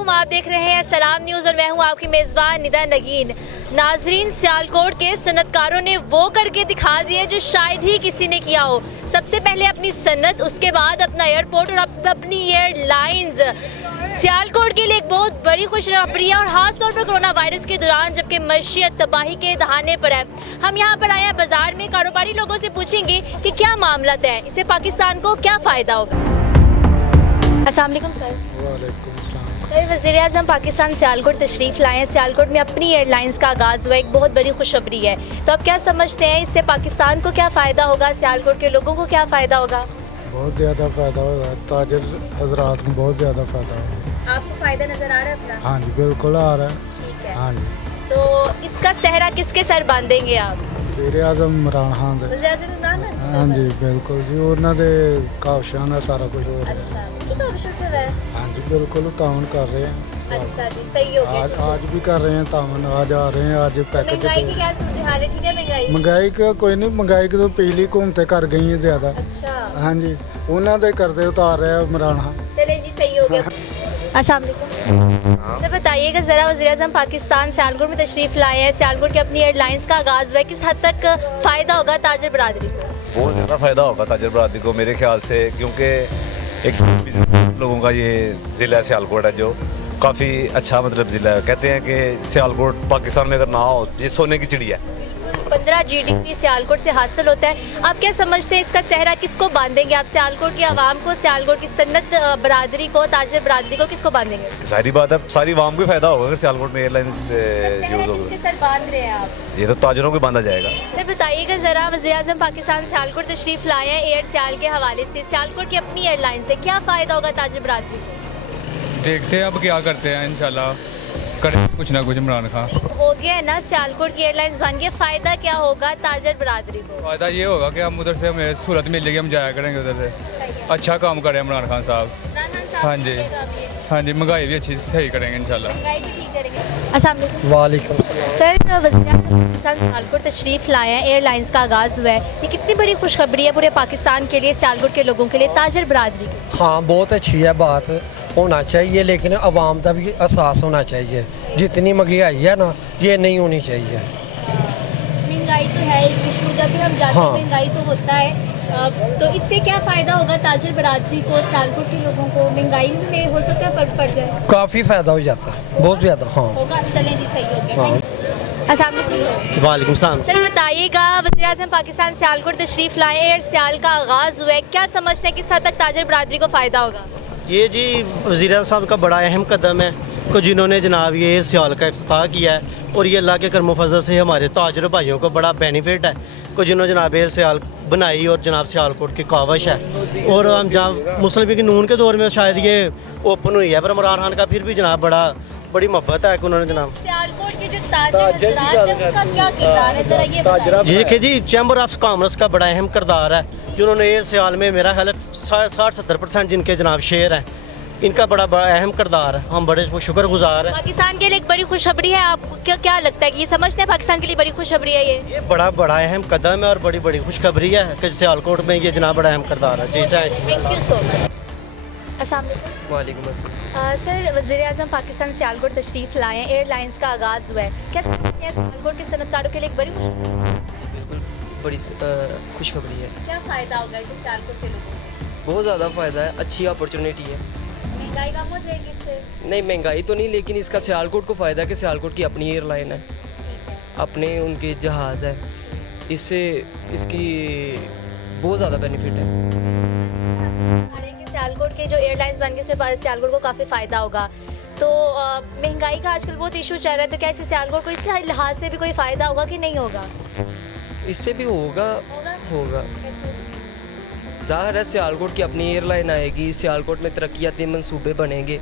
अलैकुम, आप देख रहे हैं सलाम न्यूज़ और मैं हूं आपकी मेज़बान निदा नगीन। नाजरीन, सियालकोट के सनतकारों ने वो करके दिखा दिए जो शायद ही किसी ने किया हो। सबसे पहले अपनी सनत, उसके बाद अपना एयरपोर्ट और अपनी एयरलाइंस। सियालकोट के लिए एक बहुत बड़ी खुशखबरी है और ख़ास तौर पर कोरोना वायरस के दौरान जबकि मईशत तबाही के दहाने पर है। हम यहाँ पर आए हैं बाजार में, कारोबारी लोगों से पूछेंगे कि क्या मामला है, इससे पाकिस्तान को क्या फ़ायदा होगा। अस्सलाम वालेकुम सर। वालेकुम सलाम। सर, वज़ीर-ए-आज़म पाकिस्तान सियालकोट तशरीफ़ लाए हैं। सियालकोट में अपनी एयरलाइंस का आगाज़ हुआ, एक बहुत बड़ी खुशखबरी है। तो आप क्या समझते हैं, इससे पाकिस्तान को क्या फ़ायदा होगा, सियालकोट के लोगों को क्या फ़ायदा होगा? बहुत ज़्यादा फ़ायदा होगा, ताजिर हजरात को बहुत ज़्यादा फ़ायदा होगा। आपको फ़ायदा नज़र आ रहा है अपना? हाँ जी, बिल्कुल आ रहा है। ठीक है। हाँ जी, तो इसका सहरा किसके सर बांधेंगे आप? वज़ीर-ए-आज़म इमरान खान दे। वज़ीर-ए-आज़म इमरान खान? हाँ जी, बिल्कुल जी, ਉਹਨਾਂ ਦੇ ਕਾਵਸ਼ਾਂ ਨਾਲ ਸਾਰਾ ਕੁਝ ਹੋ ਰਿਹਾ है। अच्छा, ये तो अवश्य से है। हाँ जी, बिल्कुल तावन कर रहे हैं। अच्छा जी, सही हो गया। आज भी कर रहे हैं तावन, आज आ रहे हैं, आज पैकेज। महंगाई की क्या सूरत हाल है? ठीक है महंगाई? महंगाई का कोई नहीं, महंगाई की तो पिछली हुकूमतें कर गई हैं ज़्यादा। अच्छा, हाँ जी, ਉਹਨਾਂ ਦੇ करते उतार रहे हैं इमरान खान। चले जी, सही हो गया। अस्सलाम वालेकुम। तो बताइएगा ज़रा, वज़ीर-ए-आज़म पाकिस्तान सियालकोट में तशरीफ़ लाए हैं। सियालकोट की अपनी एयरलाइंस का आगाज़ हुआ है, किस हद तक फ़ायदा होगा ताजिर बरादरी को? बहुत ज़्यादा फ़ायदा होगा ताजिर बरादरी को मेरे ख्याल से, क्योंकि एक लोगों का ये ज़िला सियालकोट है जो काफ़ी अच्छा मतलब ज़िला है। कहते हैं कि सियालकोट पाकिस्तान में अगर ना हो, ये सोने की चिड़िया है। 15 GDP सियालकोट से हासिल होता है। आप क्या समझते हैं, इसका सहरा किसको बांधेंगे आप? सियालकोट की आवाम को, सियालकोट की सन्नत बरादरी को, ताजिर बरादरी को किसको बांधेंगे? सारी बात है, सारी आवाम को फ़ायदा होगा अगर सियालकोट में एयरलाइन यूज़ होगा। किसके सर बांध रहे हैं आप? ये तो ताजरों को बांधा जाएगा। सर बताइएगा ज़रा, वज़ीर-ए-आज़म पाकिस्तान सियालकोट तशरीफ़ लाए हैं एयर सियाल के हवाले से। सियालकोट की अपनी एयरलाइन से क्या फ़ायदा होगा ताजिर बरादरी को? देखते हैं अब क्या करते हैं, इंशाल्लाह करें कुछ ना कुछ इमरान खान। हो गया है ना, सियालकोट की एयरलाइंस बन गई, फ़ायदा क्या होगा ताजिर बरादरी को? फायदा ये होगा कि हम उधर से हमें सहूलत मिलेगी, हम जाया करेंगे उधर से। अच्छा काम करें इमरान खान साहब। हाँ जी, हाँ जी, महंगाई भी अच्छी सही करेंगे इंशाल्लाह। अस्सलाम वालेकुम। वालेकुम। सर, वज़ीर-ए-आज़म पाकिस्तान सियालकोट तशरीफ़ लाए हैं, एयरलाइंस का आगाज़ हुआ है। ये कितनी बड़ी खुशखबरी है पूरे पाकिस्तान के लिए, सियालकोट के लोगों के लिए, ताजिर बरादरी के? हाँ, बहुत अच्छी है, बात होना चाहिए, लेकिन आवाम का भी एहसास होना चाहिए। जितनी महंगाई है ना, ये नहीं होनी चाहिए। महंगाई तो है एक इशू, जब भी हम जाते हैं हाँ। महंगाई तो होता है। तो इससे क्या फ़ायदा होगा ताजिर बरादरी को, सियालकोट के लोगों को? महंगाई में हो सकता है फ़र्क पड़ जाए? काफ़ी फ़ायदा हो जाता है, बहुत ज़्यादा। हाँ होगा, चलें जी, सही हो गया। हाँ। अस्सलाम वालेकुम। वालेकुम सलाम। सर बताइएगा, वज़ीर-ए-आज़म पाकिस्तान सियालकोट तशरीफ़ लाए, एयर सियाल का आगाज़ हुआ है, क्या समझते हैं किस हद तक ताजिर बरादरी को फ़ायदा होगा? ये जी वज़ीर साहब का बड़ा अहम कदम है को जिन्होंने जनाब ये सियाल का इफ्तिताह किया है, और ये अल्लाह के करम फजल से हमारे ताजर भाइयों को बड़ा बेनिफिट है को जिन्होंने जनाब एयर सियाल बनाई, और जनाब सियालकोट की कावश है। और हम जहाँ मुस्लिम लीग नून के दौर में शायद ये ओपन हुई है, पर इमरान खान का फिर भी जनाब बड़ी मोहब्बत है कि उन्होंने जनाब सियालकोट के जो ताजिर हज़रात हैं, उनका क्या किरदार है, ज़रा ये बताइए। ये कि जी चैम्बर ऑफ कॉमर्स का बड़ा अहम किरदार है, जिन्होंने एयर सियाल में मेरा ख्याल है 60-70% जिनके जनाब शेयर हैं, इनका बड़ा अहम किरदार है। हम बड़े शुक्रगुजार हैं। पाकिस्तान के लिए एक बड़ी खुशखबरी है, आपको क्या लगता है कि ये समझते हैं पाकिस्तान के लिए बड़ी खुशखबरी है ये? बड़ा अहम कदम है और बड़ी खुशखबरी है कि सियालकोट में ये जनाब बड़ा अहम किरदार है। जी थैंक यू सो मच। अस्सलाम वालेकुम। वालेकुम अस्सलाम। सर, वज़ीर-ए-आज़म पाकिस्तान सियालकोट तशरीफ़ लाए हैं, एयरलाइंस का आगाज़ हुआ है, क्या समझते हैं सियालकोट के सनतकारों के लिए एक बड़ी खुशखबरी? बिल्कुल बड़ी खुशखबरी है। क्या फ़ायदा होगा इससे सियालकोट के लोगों को? बहुत ज़्यादा फ़ायदा है, अच्छी अपॉर्चुनिटी है। महंगाई कम हो जाएगी इससे? नहीं, महंगाई तो नहीं, लेकिन इसका सियालकोट को फ़ायदा है कि सियालकोट की अपनी एयरलाइन है, अपने उनके जहाज़ है, इससे इसकी बहुत ज़्यादा बेनिफिट है। सियालकोट के जो एयरलाइंस बन गए, इसमें सियालकोट को काफ़ी फ़ायदा होगा। तो महंगाई का आजकल बहुत इशू चल रहा है, तो क्या इससे सियालकोट को इस लिहाज से भी कोई फ़ायदा होगा कि नहीं होगा? इससे भी होगा। ज़ाहिर है सियालकोट की अपनी एयरलाइन आएगी, सियालकोट में तरक्याती मंसूबे बनेंगे,